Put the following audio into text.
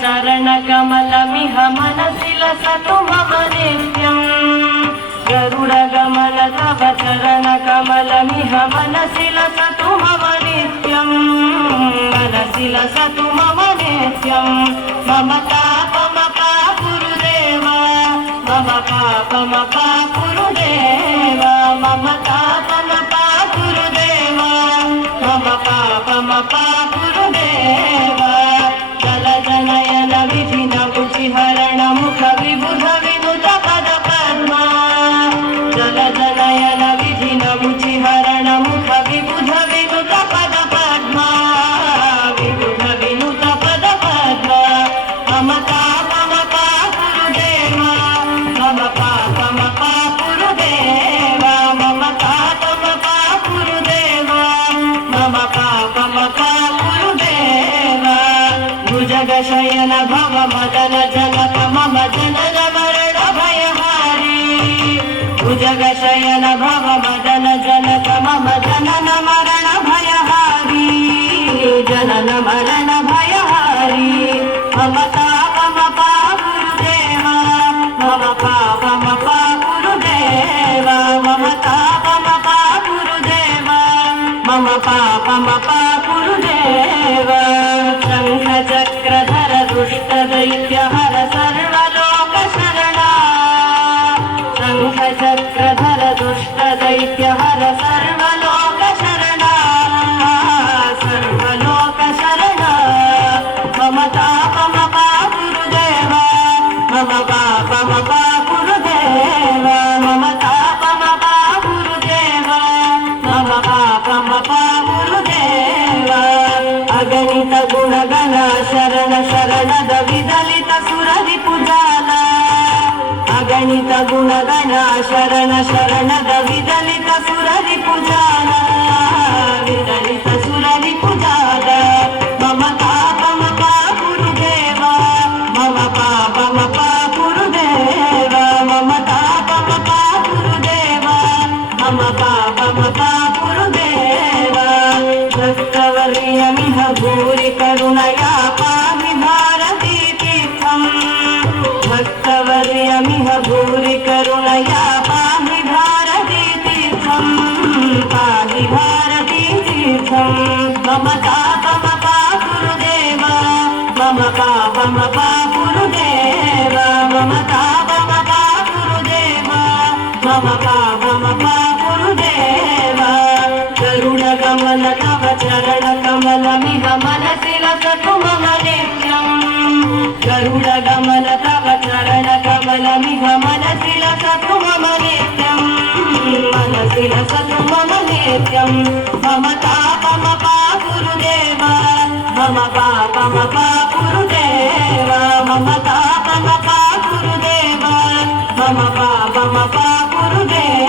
चरणकमलमिह मनसि लसतु मम नित्यम् गरुडगमन तव चरणकमलमिह मनसि लसतु मम नित्यम् मनसि लसतु मम नित्यम् मम पापमपा गुरुदेव मम पापमपा गुरुदेव मम पापमपा गुरुदेव मम पापमपा गुरुदेव जलजनयन विधिन मुचिहरण मुख विबुध विनुत पद पद्मा जलजनयन विधिन मुचिहरण मुख विबुध विनुत पद पद्मा विबुध विनुत पद पद्मा मम पापमपा गुरुदेव मम पापमपा गुरुदेव मम पापमपा गुरुदेव मम पापमपा गुरुदेव भुजगशयन भव मदन जनक मम जनन मरण भयहारी भुजगशयन भव मदन जनक मम जनन मरण भयहारी जनन मरण भयहारी मम पापमपा गुरुदेव मम पापमपा गुरुदेव मम पापमपा गुरुदेव मम पापमपा गुरुदेव शंख चक्रधर दुष्ट दैत्य हर सर्वलोक शरणा शंख चक्रधर दुष्ट दैत्य हर सर्वलोक शरणा सर्वलोक शरणा मम पापमपा गुरुदेव मम पापमपा गुरुदेव मम पापमपा गुरुदेव मम पापमपा गुरुदेव अगणित गुणगण शरण शरणद विदलित सुररि पुजाಲ अगणित गुणगण शरण शरणद विदलित सुररि पुजाಲ विदलित सुररि पुजाಲ मम पापमपा गुरुदेव मम पापमपा गुरुदेव मम पापमपा गुरुदेव मम पापमपा गुरुदेव भक्तवर्यमिह भूरि करुणया पाहि भारती तीर्थम् भक्तवर्यमिह भूरि करुणया पाहि भारती तीर्थम् पाहि भारती तीर्थम् मम पापमपा गुरुदेव मम पापमपा गुरुदेव मम पापमपा गुरुदेव मम पापमपा गुरुदेव गरुडगमन तव चरणकमलमिह मनसि लसतु मम नित्यम् गरुडगमन तव चरणकमलमिह मनसि लसतु मम नित्यम् मनसि लसतु मम नित्यम् मम पापमपा गुरुदेव मम पापमपा गुरुदेव मम पापमपा गुरुदेव मम पापमपा गुरुदेव